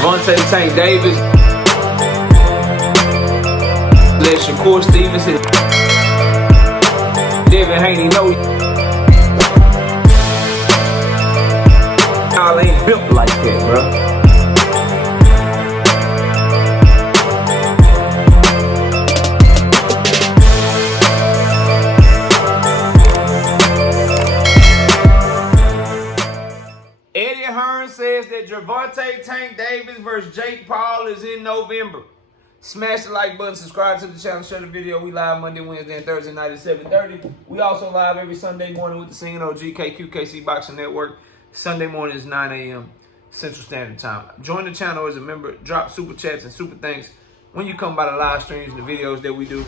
Gervonta Tank Davis. Let Shakur Stevenson. Devin Haney know y'all ain't built like that, bro. Hearn says that Gervonta Tank Davis versus Jake Paul is in November. Smash the like button, subscribe to the channel, share the video. We live Monday, Wednesday, and Thursday night at 7:30. We also live every Sunday morning with the Singing OG KQKC Boxing Network. Sunday morning is 9 a.m. Central Standard Time. Join the channel as a member. Drop super chats and super thanks when you come by the live streams and the videos that we do.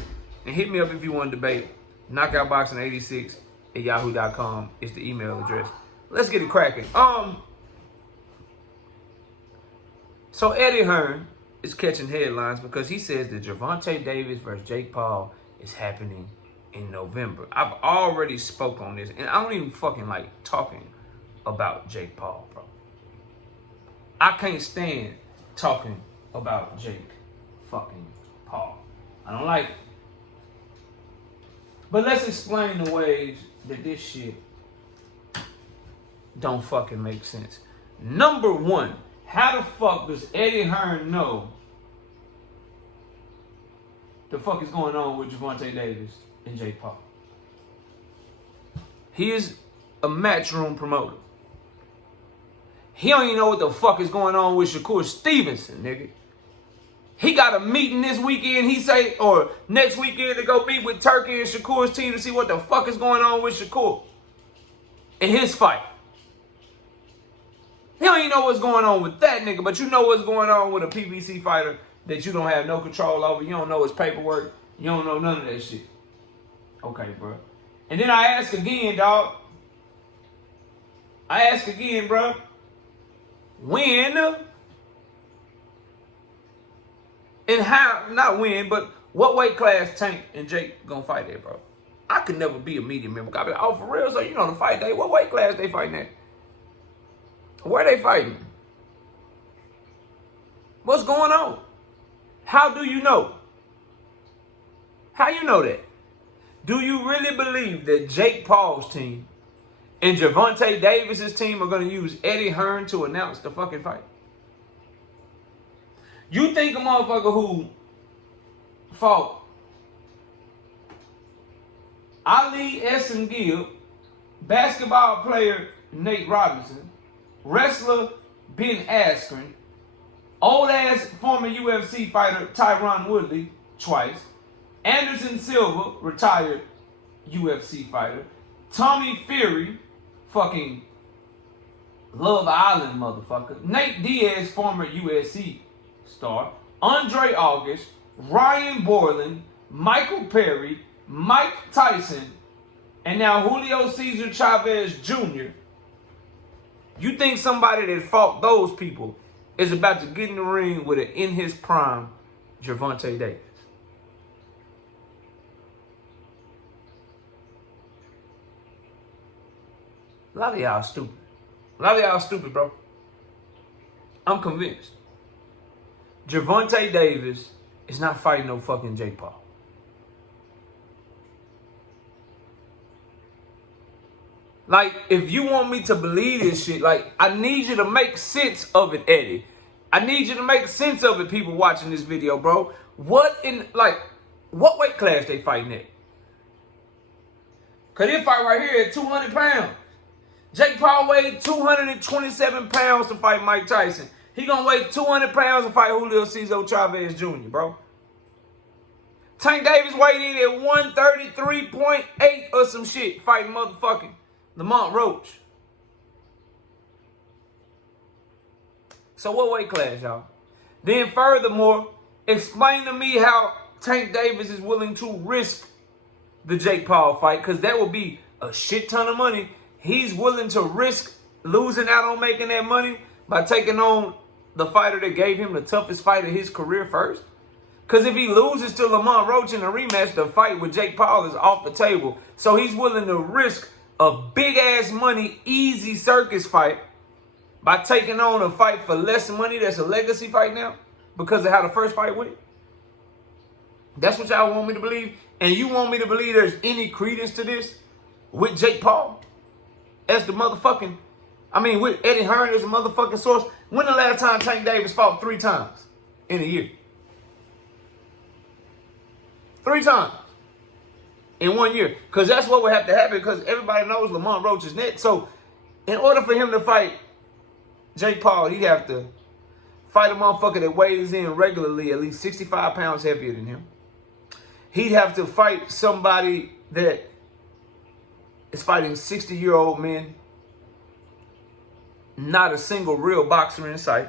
And hit me up if you want to debate. KnockoutBoxing86 at yahoo.com is the email address. Let's get it cracking. So Eddie Hearn is catching headlines because he says that Gervonta Davis versus Jake Paul is happening in November. I've already spoke on this, and I don't even fucking like talking about Jake Paul, bro. I can't stand talking about Jake fucking Paul. I don't like it. But let's explain the ways that this shit don't fucking make sense. Number one, how the fuck does Eddie Hearn know the fuck is going on with Gervonta Davis and Jake Paul? He is a matchroom promoter. He don't even know what the fuck is going on with Shakur Stevenson, nigga. He got a meeting this weekend, he say, or next weekend to go meet with Turkey and Shakur's team to see what the fuck is going on with Shakur in his fight. He don't even know what's going on with that nigga, but you know what's going on with a PBC fighter that you don't have no control over. You don't know his paperwork. You don't know none of that shit. Okay, bro. And then I ask again, dog. I ask again, bro. When and how, not when, but what weight class Tank and Jake gonna fight at, bro? I could never be a media member. I be like, oh, for real? So you know the fight day. What weight class they fighting at? Where they fighting? What's going on? How do you know? How you know that? Do you really believe that Jake Paul's team and Gervonta Davis's team are going to use Eddie Hearn to announce the fucking fight? You think a motherfucker who fought Ali Gill, basketball player Nate Robinson, wrestler Ben Askren, old-ass former UFC fighter Tyron Woodley, twice, Anderson Silva, retired UFC fighter, Tommy Fury, fucking Love Island motherfucker, Nate Diaz, former UFC star, Andre August, Ryan Borland, Michael Perry, Mike Tyson, and now Julio Cesar Chavez Jr. You think somebody that fought those people is about to get in the ring with an in his prime Gervonta Davis? A lot of y'all stupid. A lot of y'all stupid, bro. I'm convinced. Gervonta Davis is not fighting no fucking Jake Paul. Like, if you want me to believe this shit, like, I need you to make sense of it, Eddie. I need you to make sense of it, people watching this video, bro. What weight class they fighting at? Because they fight right here at 200 pounds. Jake Paul weighed 227 pounds to fight Mike Tyson. He gonna weigh 200 pounds to fight Julio Cesar Chavez Jr., bro. Tank Davis weighed in at 133.8 or some shit, fighting motherfucking Lamont Roach. So what weight class, y'all? Then furthermore, explain to me how Tank Davis is willing to risk the Jake Paul fight, because that would be a shit ton of money. He's willing to risk losing out on making that money by taking on the fighter that gave him the toughest fight of his career first. Because if he loses to Lamont Roach in a rematch, the fight with Jake Paul is off the table. So he's willing to risk a big-ass money, easy circus fight by taking on a fight for less money that's a legacy fight now because of how the first fight went? That's what y'all want me to believe? And you want me to believe there's any credence to this with Jake Paul as the motherfucking, with Eddie Hearn as a motherfucking source? When the last time Tank Davis fought 3 times in a year? 3 times in 1 year. Because that's what would have to happen, because everybody knows Lamont Roach is next. So in order for him to fight Jake Paul, he'd have to fight a motherfucker that weighs in regularly at least 65 pounds heavier than him. He'd have to fight somebody that is fighting 60-year-old men. Not a single real boxer in sight.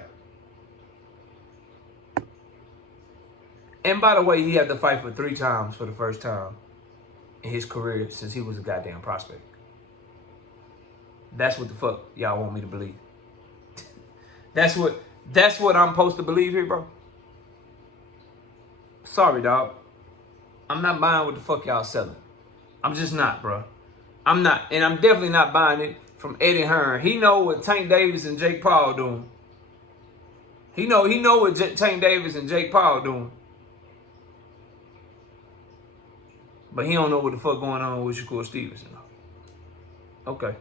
And by the way, he had to fight for 3 times for the first time in his career since he was a goddamn prospect. That's what the fuck y'all want me to believe. That's what I'm supposed to believe here, bro. Sorry, dog. I'm not buying what the fuck y'all selling. I'm just not, bro. I'm not. And I'm definitely not buying it from Eddie Hearn. He know what Tank Davis and Jake Paul doing. He know what Tank Davis and Jake Paul doing. But he don't know what the fuck going on with Shakur Stevenson. Okay.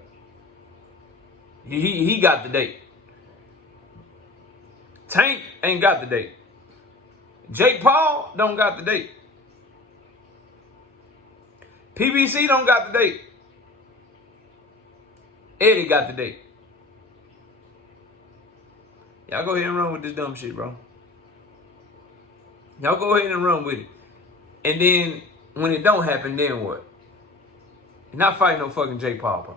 He got the date. Tank ain't got the date. Jake Paul don't got the date. PBC don't got the date. Eddie got the date. Y'all go ahead and run with this dumb shit, bro. Y'all go ahead and run with it. And then, when it don't happen, then what? You're not fighting no fucking Jake Paul, bro.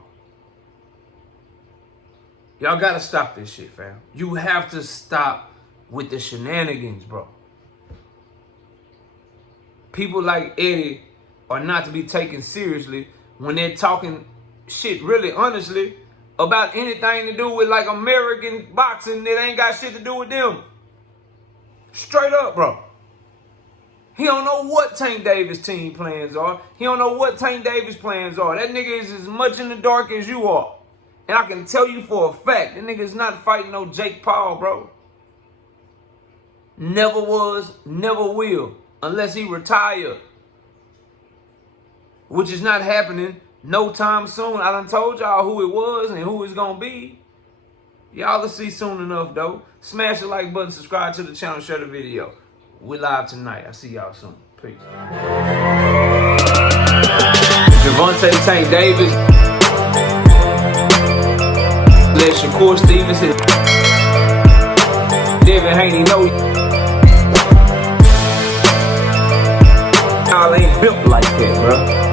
Y'all gotta stop this shit, fam. You have to stop with the shenanigans, bro. People like Eddie are not to be taken seriously when they're talking shit, really, honestly, about anything to do with, like, American boxing that ain't got shit to do with them. Straight up, bro. He don't know what Tank Davis' team plans are. He don't know what Tank Davis' plans are. That nigga is as much in the dark as you are. And I can tell you for a fact, that nigga's not fighting no Jake Paul, bro. Never was, never will, unless he retired. Which is not happening no time soon. I done told y'all who it was and who it's gonna be. Y'all will see soon enough, though. Smash the like button, subscribe to the channel, share the video. We're live tonight. I'll see y'all soon. Peace. Gervonta Tank Davis. Let Shakur Stevenson. Devin Haney know y'all ain't built like that, bro.